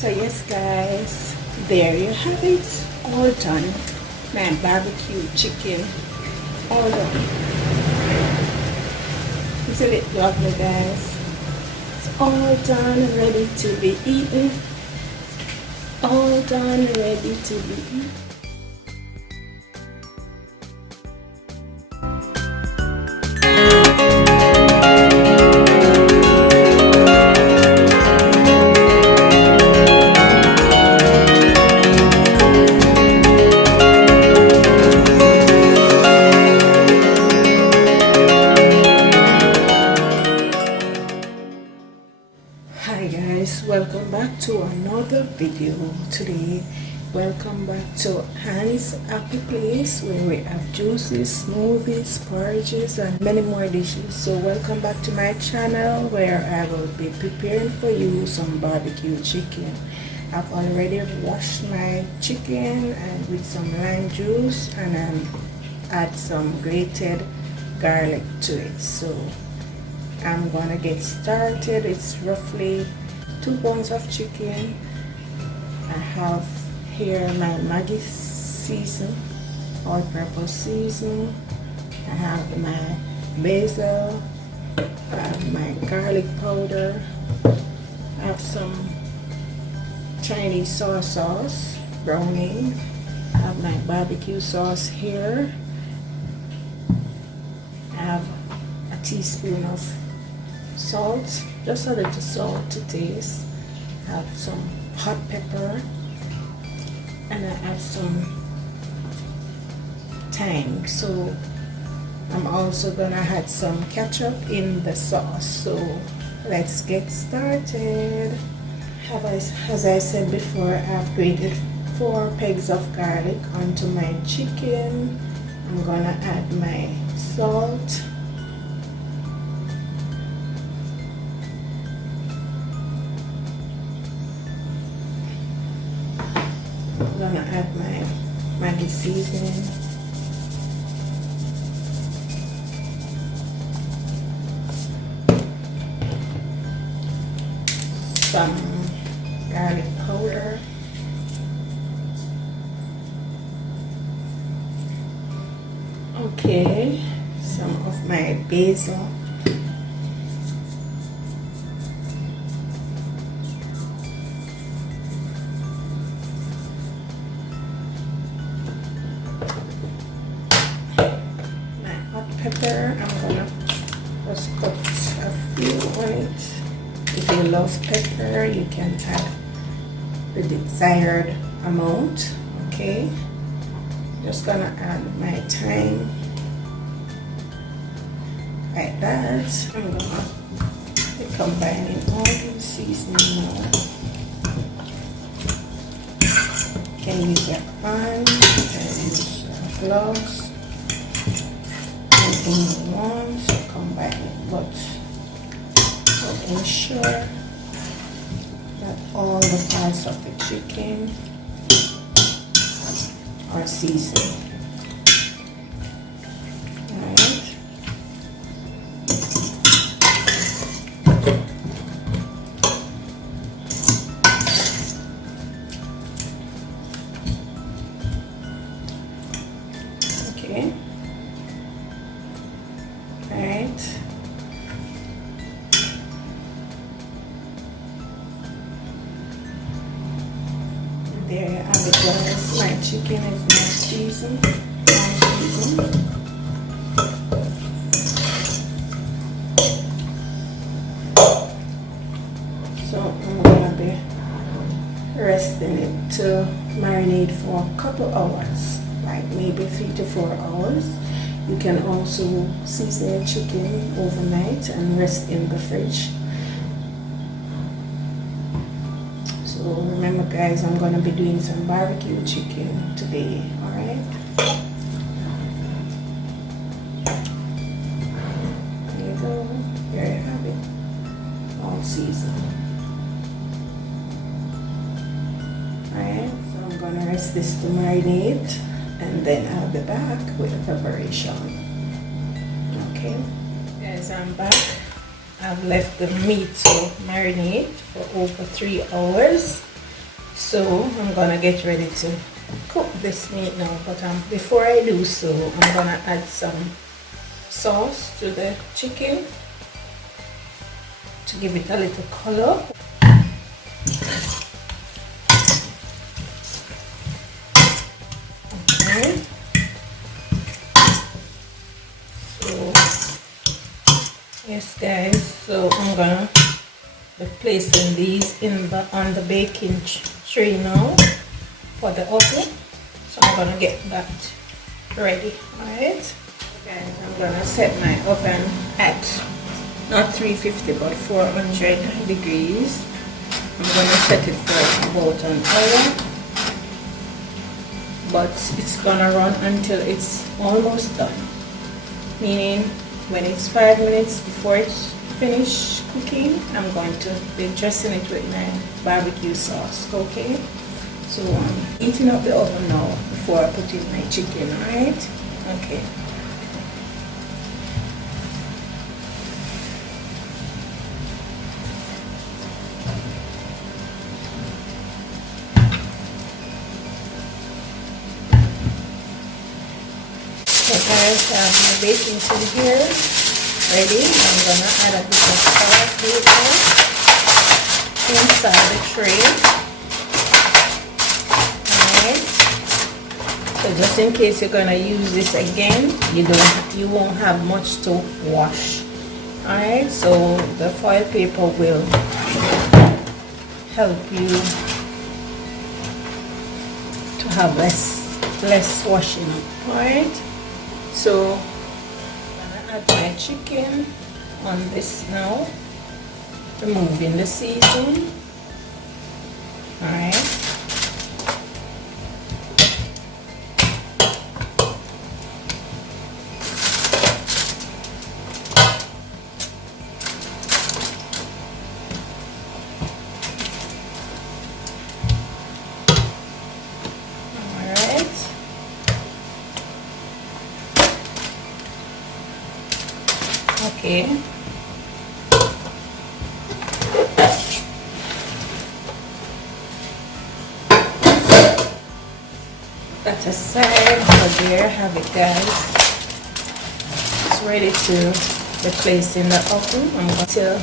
So yes guys, there you have it, all done. My barbecue chicken, all done. Isn't it lovely guys? It's all done, ready to be eaten. All done, ready to be eaten. Hi guys, welcome back to another video. Today welcome back to Han's Happy Place, where we have juices, smoothies, porridges and many more dishes. So welcome back to my channel, where I will be preparing for you some barbecue chicken. I've already washed my chicken and with some lime juice, and add some grated garlic to it. So I'm gonna get started. It's roughly 2 pounds of chicken. I have here my Maggi season, all-purpose season. I have my basil, I have my garlic powder. I have some Chinese soy sauce, browning. I have my barbecue sauce here. I have a teaspoon of salt, just a little salt to taste. I have some hot pepper, and I have some thyme. So I'm also gonna add some ketchup in the sauce. So let's get started. As I said before, I've grated 4 pegs of garlic onto my chicken. I'm gonna add my salt. I'm gonna add my Maggi seasoning. Some garlic powder. Okay, some of my basil. Pepper, I'm gonna just put a few on it. If you love pepper, you can add the desired amount. Okay, just gonna add my thyme like that. I'm gonna be combining all these seasoning now. You can use your hand, you can use gloves. Anything you want, so combine it, but ensure that all the parts of the chicken are seasoned. Alright. Okay. Alright. There you have it guys. My chicken is now seasoned. So I'm gonna be resting it to marinate for a couple hours, like maybe 3 to 4 hours. You can also season your chicken overnight and rest in the fridge. So remember guys, I'm going to be doing some barbecue chicken today, alright? There you go, there you have it, all seasoned. Alright, so I'm going to rest this to marinate, and then I'll be back with the preparation. Okay, guys, I'm back. I've left the meat to marinate for over 3 hours. So I'm gonna get ready to cook this meat now, but before I do so, I'm gonna add some sauce to the chicken to give it a little color. Okay. So yes guys, so I'm gonna be placing these on the baking tray now for the oven. So I'm gonna get that ready. Alright guys, I'm gonna set my oven at not 350 but 400 degrees. I'm gonna set it for about an hour, but it's gonna run until it's almost done, meaning when it's 5 minutes before it's finished cooking, I'm going to be dressing it with my barbecue sauce. Okay, so I'm heating up the oven now before I put in my chicken. Alright, okay. So guys, the baking tin here ready. I'm gonna add a bit of salt inside the tray. Alright. So just in case you're gonna use this again, you won't have much to wash. Alright, so the foil paper will help you to have less washing. Alright. So I'm gonna add my chicken on this now, removing the seasoning. Alright. Okay. That aside, so there have it guys. It's ready to be placed in the oven until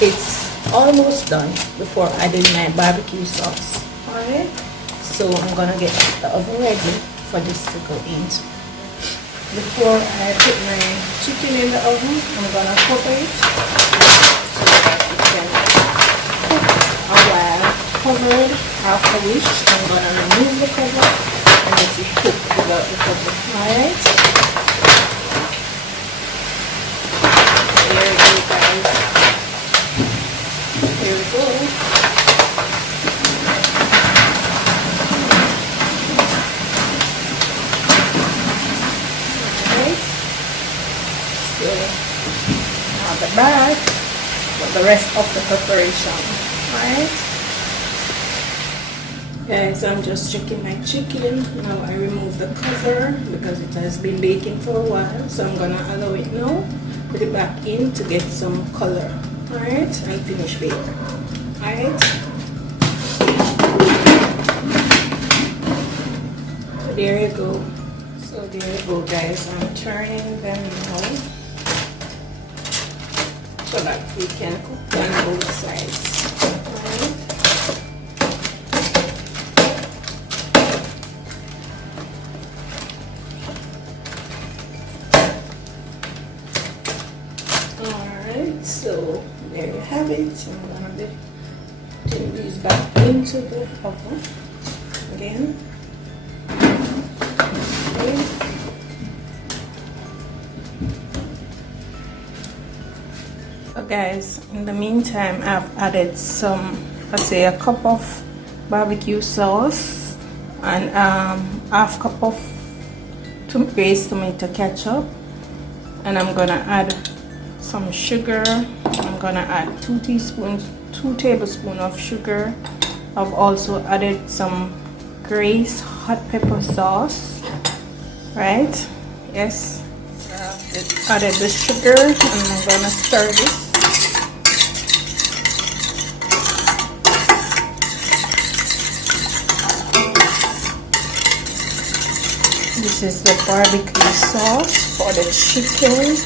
it's almost done before adding my barbecue sauce. Alright, so I'm gonna get the oven ready for this to go into. Before I put my chicken in the oven, I'm gonna cover it so that it can cook a while covered, after which I'm gonna remove the cover and let it cook without the cover. Alright? There we go guys. Here we go. Now the back for the rest of the preparation. Alright guys, I'm just checking my chicken. Now I remove the cover because it has been baking for a while, so I'm gonna allow it now, put it back in to get some color. Alright, and finish baking. Alright, so there you go. So there you go guys, I'm turning them now so that we can cook on both sides. Alright, so there you have it. I'm gonna be putting these back into the oven again. Okay. So guys, in the meantime, I've added some, let's say a cup of barbecue sauce and half cup of raised tomato ketchup, and I'm gonna add some sugar. I'm gonna add 2 tablespoons of sugar. I've also added some Grace hot pepper sauce, right? Yes, added the sugar and I'm gonna stir this. This is the barbecue sauce for the chicken.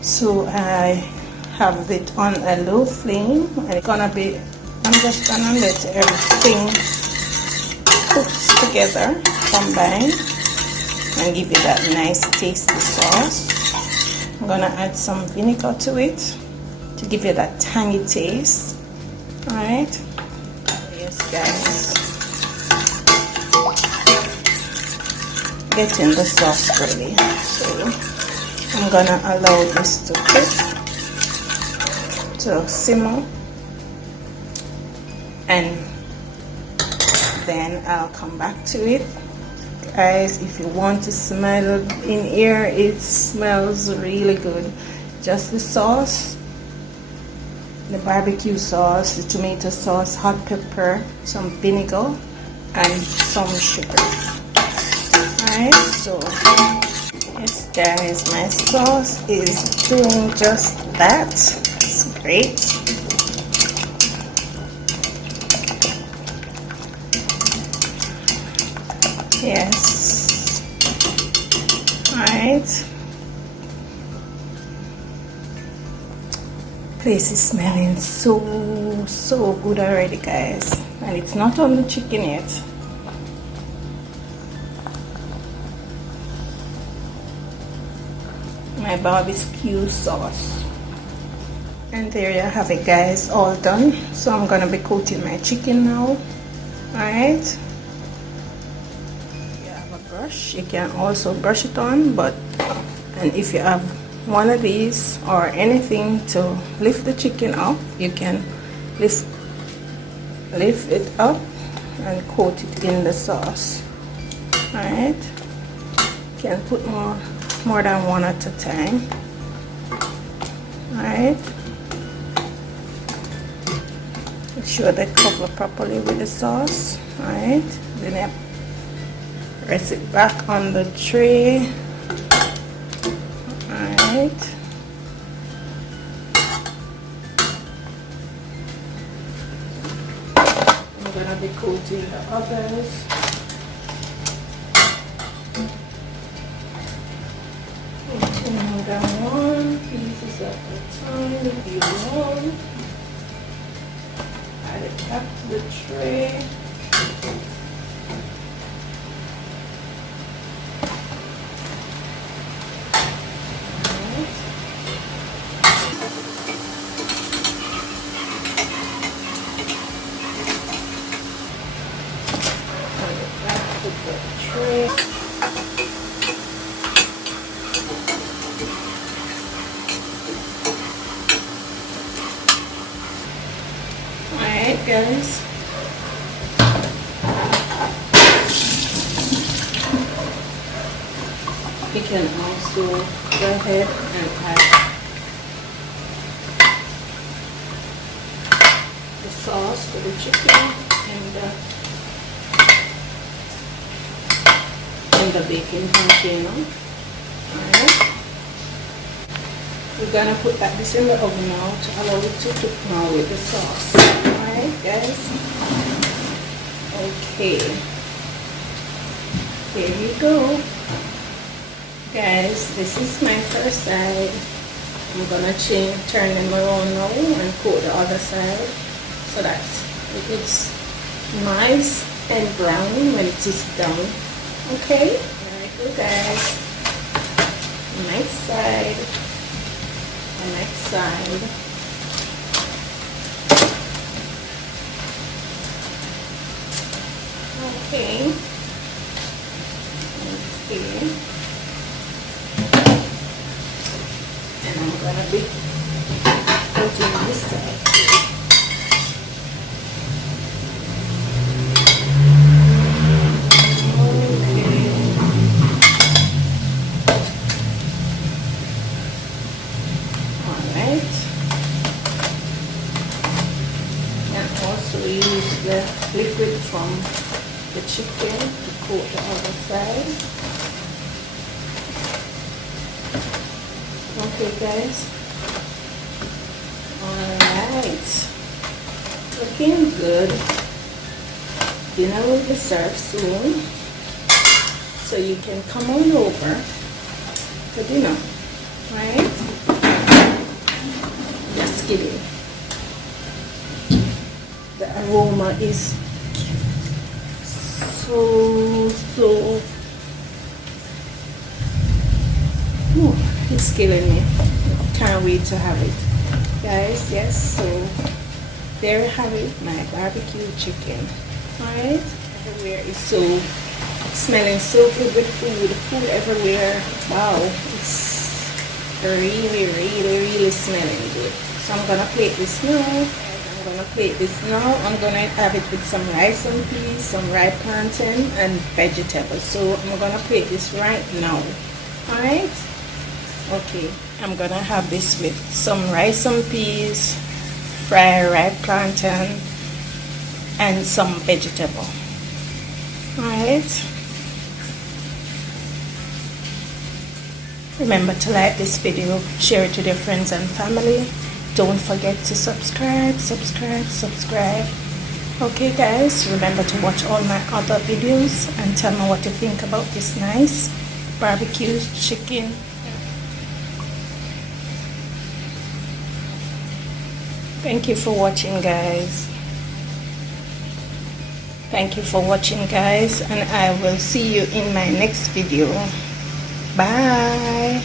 So I have it on a low flame, and I'm just gonna let everything cook together, combine, and give it that nice tasty sauce. I'm gonna add some vinegar to it to give it that tangy taste. Alright, yes guys, getting the sauce ready. So I'm gonna allow this to cook, to simmer, and then I'll come back to it. Guys, if you want to smell in here, it smells really good. Just the sauce, the barbecue sauce, the tomato sauce, hot pepper, some vinegar, and some sugar. Alright, so yes guys, my sauce is doing just that. It's great. Yes. Alright. Place is smelling so good already, guys. And it's not on the chicken yet. My barbecue sauce. And there you have it, guys, all done. So I'm gonna be coating my chicken now. Alright. You have a brush, you can also brush it on, and if you have one of these or anything to lift the chicken up, you can lift it up and coat it in the sauce. Alright. You can put more than one at a time. Alright. Make sure they cover properly with the sauce. Alright. Then I press it back on the tray. Alright. I'm gonna be coating the others. More than one pieces at a time if you want. Add it back to the tray. Add it back to the tray. Guys, you can also go ahead and add the sauce for the chicken and the baking container. Alright. We're gonna put this in the oven now to allow it to cook now with the sauce. Alright guys. Okay. Here you go. Guys, this is my first side. I'm gonna turn them around now and coat the other side so that it looks nice and brown when it is done. Okay? Alright go guys. Next side. Next side. Okay. And I'm gonna be putting this side. Use the liquid from the chicken to coat the other side. Okay guys. Alright. So looking good. Dinner will be served soon, so you can come on over for dinner, right? Just kidding. The aroma is so it's killing me. Can't wait to have it, guys. Yes, so there you have it, my barbecue chicken. Alright, everywhere is so smelling so good with food everywhere. Wow, it's really smelling good. So I'm gonna plate this now. I'm gonna have it with some rice and peas, some ripe plantain and vegetables. So I'm gonna plate this right now. Alright, okay, I'm gonna have this with some rice and peas, fried ripe plantain and some vegetable. Alright, remember to like this video, share it with your friends and family. Don't forget to subscribe. Okay guys, remember to watch all my other videos and tell me what you think about this nice barbecue chicken. Thank you for watching, guys. And I will see you in my next video. Bye.